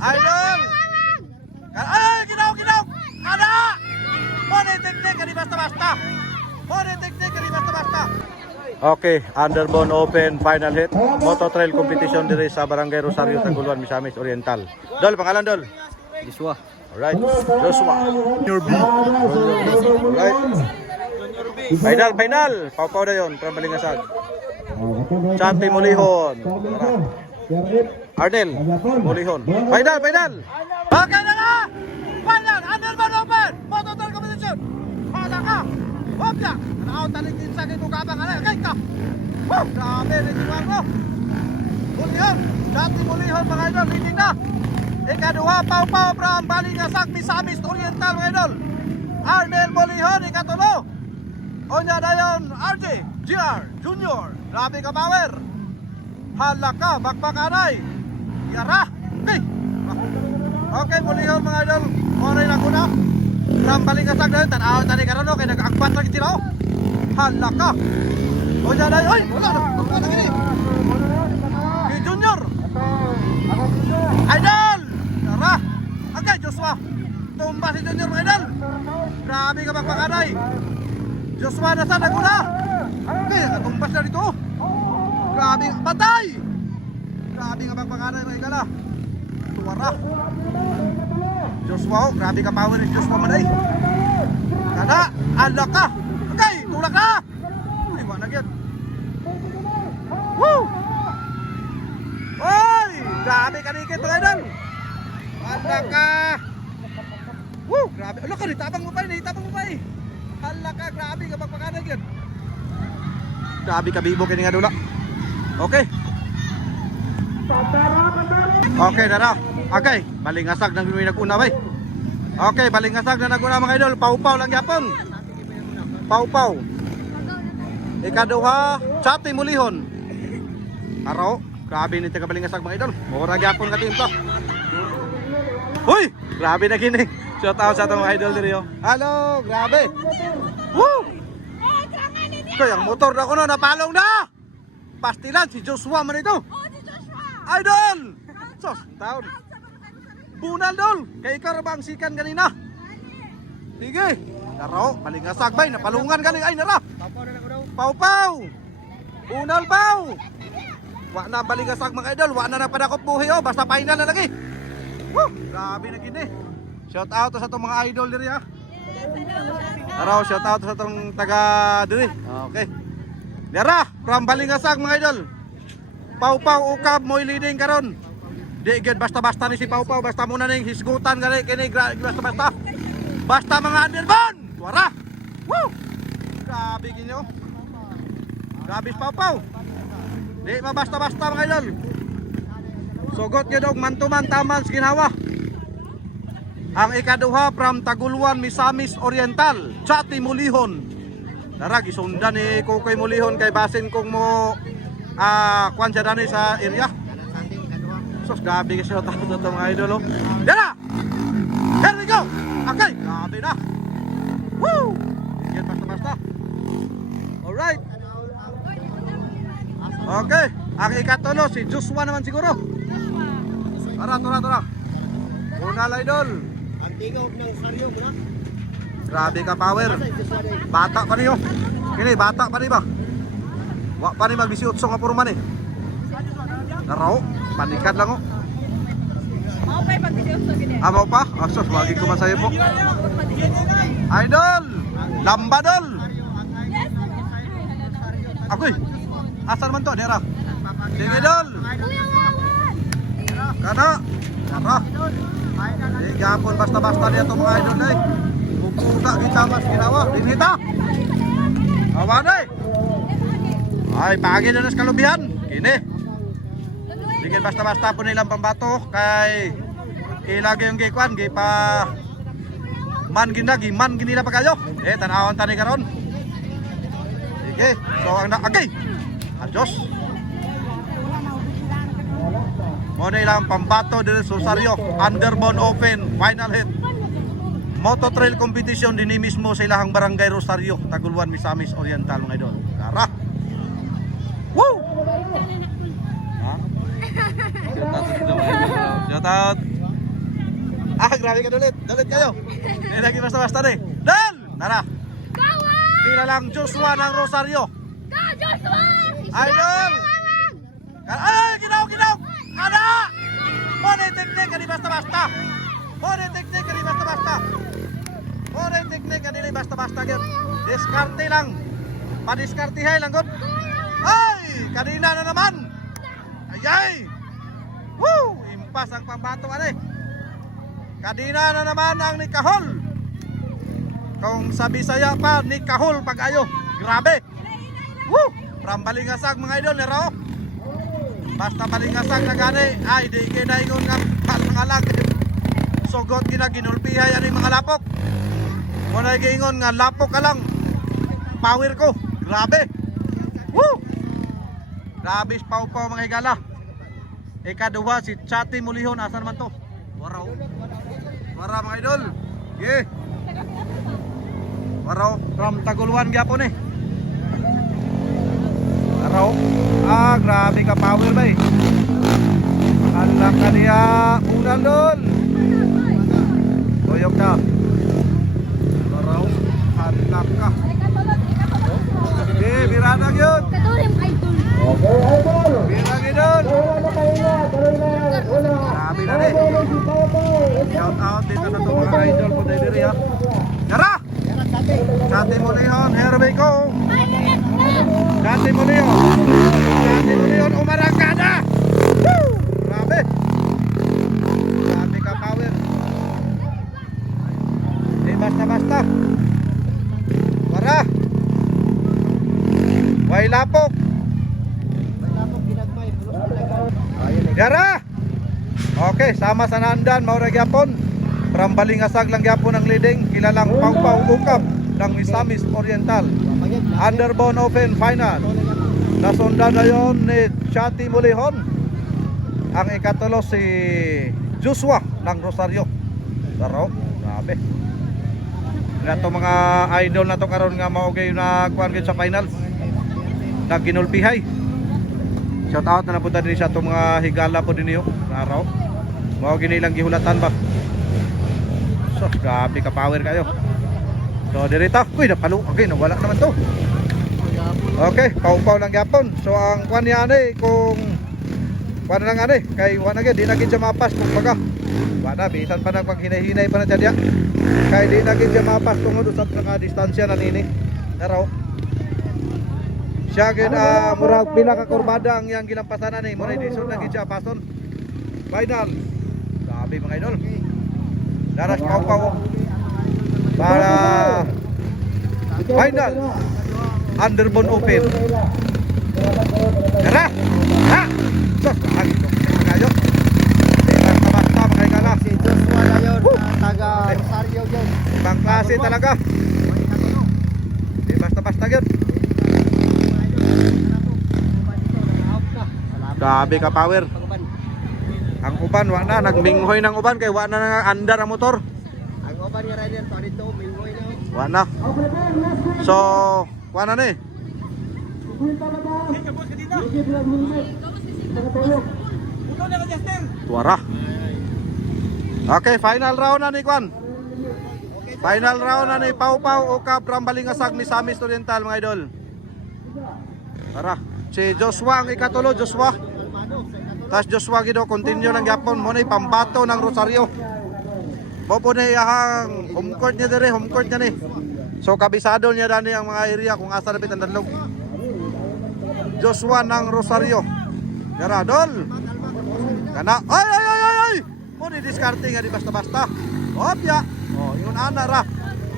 Idol! Ay, ginaw! Kada! Muna teknik, kani basta-basta. Muna teknik, kani basta-basta. Okay, Underbone Open Final Hit. Moto Trail Competition diri sa Barangay Rosario, Taguluan, Misamis Oriental. Dol, pangalan Dol? Joshua. Alright, Joshua. Junior B. Alright. Final. Pau-pau na yun, from Balingasag. Champi Mulihon. Tara. Arnel, Mulihon. Final. Okay na nga! Final, Underbone Open, Moto Trail Competition. Hala ka! Huwag ya! Nakauntalik din sa akin mong kabang. Kay ka! Wow! Grabe, nagsiwag mo! Mulihon! Champi Mulihon, mga idol, leading na! Ikaduha, Pau-pau from Balingasag, Misamis Oriental, mga idol. Arnel Mulihon, ikatulo. Onya na yun, RJ, GR, Junior. Grabe ka power. Hala ka, bakbakanay. Yara. Okay, Mulihon, mga idol. Oray lang ko na. From Balingasag na yun, tanawin tani ka rin, kaya nag-agpat lagi sila. Hala ka. Onya na yun, wala na gini. Si Junior. Idol. Tara! Okay, Joshua! Tumba si Junior, mga idol! Grabe ka magpakanay! Joshua nasa naguna! Okay, nakatumbas na dito! Grabe, patay! Grabe ka magpakanay, mga idol! Tuwara! Joshua, oh, grabe ka power ni Joshua, manay! Kada! Ala ka! Okay, tulak na! Ay, wanag yan! Woo! Oy! Grabe ka nikit, mga idol! Hala ka! Woo! Grabe! Hala ka, nitapang mo pa eh! Hala ka, grabe ka magpakanag yan! Grabe ka, bibo kini nga dula! Okay! Okay, nara! Okay! Balingasag nang naguna bay! Okay, Balingasag na naguna, mga idol! Pau-pau lang yapon! Pau-pau! Ikaduha, Champi Mulihon! Araw! Grabe ni taga Balingasag, mga idol! Mura yapon ka team to! Uy! Grabe na gini. Shout out sa itong mga idol diri. Hello! Grabe! Woo! Kaya ang motor na ko no, napalong na! Pastilan, si Joshua man ito! Idol! Sos, taon! Bunal dol! Kaya ikaw ba ang sikan kanina? Sige! Naro, Balingasag bay, napalungan galing. Ay, nara! Pau-pau! Bunal pau! Wa na Balingasag, mga idol. Wa na napadakop buhay oh. Basta final na lagi. Woo! Grabe na gini. Shout out sa itong mga idol diri ha. Araw, shout out sa itong taga diri. Okay. Dara, from Balingasag, mga idol. Pau-pau ukab mo'y leading karon. Di gid basta-basta ni si Pau-pau, basta muna ning hisgutan gani kini basta-basta. Basta mga Underbone. Wara. Woo! Grabe gini oh. Grabe si Pau-pau. Di mabasta-basta, mga idol. Sugot nyo dog man-to-man taman sa ginawa. Ang ikaduha from Taguluan, Misamis Oriental, Champi Mulihon. Dara, gisundan ni Kukoy Mulihon kay basin kong mo kwan siya dani sa area. Sos, gabi kasi ito mga idol. Dara! Here we go! Okay, gabi na. Woo! Yan basta-basta. Alright. Okay, ang ikatulo si Joshua naman siguro. Tara. Unal idol. Ang tigaw ng saryo mo na. Grabe ka power. Bata pa niyo. Kini bata pa ni ba? Wa pa ni mag 18 nga purman eh. Naraw, panikan lang oh. Mau pa pag 18 gini. Amo pa? Asos, wagi ko masayo po. Idol! Lambadol! Akoy. Asal man to, dera. Sige idol. Kana. Tara. Di gapon basta-basta niya itong mga idol na eh. Bukuga kita mas ginawa. Dinita. Awanay. Ay, pagi na nas kalubihan. Kini. Sige basta-basta po nilang pambato. Kay ilagi yung gikwan. Gipa man ginagi. Man ginila pa kayo. Tanawan tani karon. Sige. So ang naagay. Adios. Muna ilang pambato din sa Rosario, Underbone Open, Final Hit. Moto Trail Competition din mismo sa ilahang Barangay Rosario, Taguluan, Misamis Oriental, mga idol. Tara! Woo! Ha? Shout out. Grabe ka dulit. Dulit kayo. Eh, lagi basta-basta rin. Dal! Tara. Kilalang Joshua ng Rosario. Go, Joshua! Idol! Ay, ginaw! Kada! Muna yung teknik, hindi basta-basta. Muna yung teknik, hindi basta-basta. Muna yung teknik, hindi basta-basta. Diskarte lang. Padiskartihay lang, God. Ay! Kanina na naman. Ayay! Woo! Impas ang pambato, ane. Kanina na naman ang nikahol. Kung sa Bisaya pa, nikahol pag-ayo. Grabe! Woo! From Balingasag mga idol, nero. Basta Balingasag na gani, ay di kinaingon nga palangalag. Sugot ginaginulpihay ani mga lapok. Muna giingon nga lapok ka lang. Power ko, grabe. Woo! Grabe pau-pau mga higala. Ikaduha si Chati Mulihon, asan man to? Waraw. Wara mga idol. Yeah. Waraw from Taguluan gyapon eh. Araw. Grabe ka power ba eh. Alam ka niya, unang doon. Tuyok na. Araw. Alam ka. Biranang yun. Katulim, idol. Birang yun. Grabe na rin. Shout out dito na itong mga idol po tayo diri ha. Yara! Chati Mulihon, Herbie ko. Chati Mulihon, umarangkada. Woo! Grabe. Grabe ka power. Basta-basta. Wara. Way lapok. Yara. Okay, sama sa nandan mao ra gyapon. From Balingasag lang gyapon ang leading, kilalang Pau-Pau Ukap ng Misamis Oriental. Underbone Open Final. Nasundan na yon ni Chati Mulihon. Ang ikatulo si Joshua ng Rosario. Daro, grabe. Nato mga idol na to karon nga mao gyud na kuan gyud sa finals. Naginulpihay. Shout out na napunta din sa itong mga higala po din niyo. Araw. Mao ginilang gihulatan ba? So, grabe ka power kayo. So, dirita. Uy, napalo. Okay, nawala naman to. Okay, pau-pau lang yapon. So, ang kuan niya ani, kung kuan lang ani, kay kuan na di na gid siya mapas kung baga. Wala, bisan pa nagpaghinay-hinay pa na dyan. Kay di na gid siya mapas tungod sa naka-distansya na nini. Pero, siya gid murag pila ka kurbada ang yang ginampasanan ni mo na disod na gid siya pason. Final. Grabe mga idol. Daras pau-pau para final Underbone Open. Tara! Ha! Sos, lagi ko. Kayo. Basta-basta mga higala. Si Joshua na yun, taga Rosario yun. Ibang klase talaga. Basta-basta yun. Grabe ka power. Ang uban wa na nagminghoy ng uban kay wa na nga andar ang motor. Ang uban nga rider pa dito, mingoy na. Wa na. So, wa na ni. Tuara. Okay, final round na ni Kwan. Final round na ni Pau-Pau Ukap from Balingasag, Misamis Oriental mga idol. Tara, si Joshua ang ikatulo, Joshua. Tas Joshua gido continue lang gyapon mo ni pambato ng Rosario. Popo na iyang home court niya dire, home court niya ni. So kabisado niya dani ang mga area kung asa napit ang danlog. Joshua ng Rosario. Yara dol. Kana ay. Mo ni diskarte nga di basta-basta. Opya. Oh, ingon ana ra.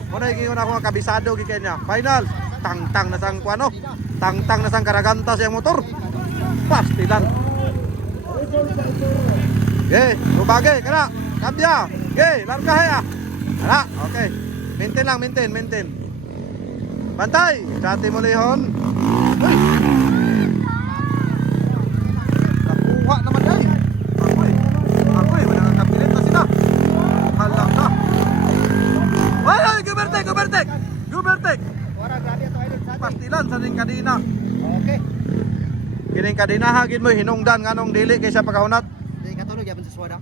Mo na ingon ako nga kabisado gi kanya. Final. Tang-tang na sang kuano. Tang-tang na sang karaganta sa motor. Pastilan. Okay, lubage kana. Kabya. Okay, larga haya. Ala, okay. Maintain lang, maintain. Bantay, Chati Mulihon. Uy. Nakuha naman dai. Ako'y wala nang kapilit na sila. Halang na. Ay, Gubertek. Wala, grabe ito idol. Pastilan sa ning kadina. Okay. Kining kadina hagin mo hinungdan nganong dili kaysa pagahunat. Di katulog yapon sa swada.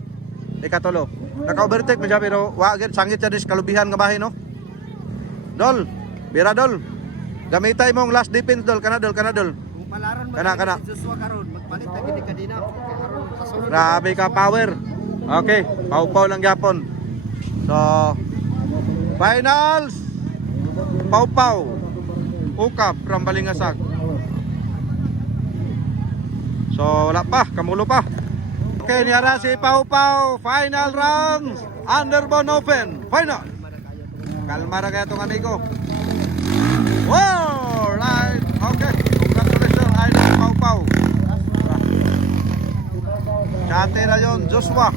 ikatulo. Naka-overtake man siya pero wa gid sangit siya dis kalubihan nga bahin no. Dol, bira dol. Gamitay mong last defense dol, kana dol. Kung palaron mo Kana. si Joshua karon, magpalit na gid ka dina. Kay aron sa sulod. Grabe ka power. Okay, pau-pau lang gyapon. So, finals. Pau-pau. Ukap from Balingasag. So, wala pa, kamulo pa. Okay, niyara si Pau-Pau. Final rounds. Underbone Open. Final. Kalma na kaya itong amigo. Wow! Right. Okay. Congratulations, Idol Pau-Pau. Dati na yun, Joshua.